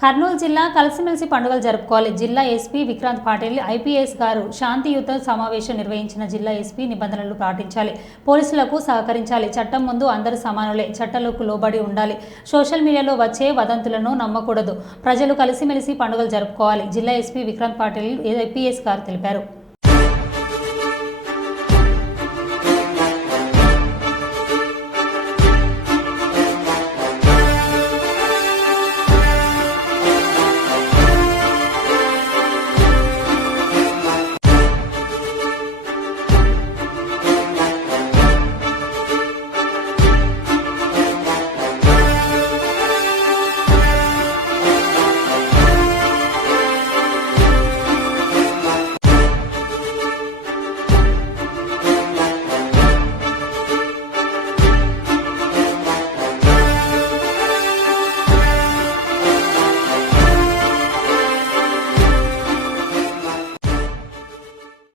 కర్నూలు జిల్లా కలిసిమెలిసి పండుగలు జరుపుకోవాలి. జిల్లా ఎస్పీ విక్రాంత్ పాటిల్ ఐపీఎస్ గారు శాంతియుత సమావేశం నిర్వహించిన జిల్లా ఎస్పీ నిబంధనలు పాటించాలి. పోలీసులకు సహకరించాలి. చట్టం ముందు అందరూ సమానులే. చట్టాలకు లోబడి ఉండాలి. సోషల్ మీడియాలో వచ్చే వదంతులను నమ్మకూడదు. ప్రజలు కలిసిమెలిసి పండుగలు జరుపుకోవాలి. జిల్లా ఎస్పీ విక్రాంత్ పాటిల్ ఐపీఎస్ గారు తెలిపారు.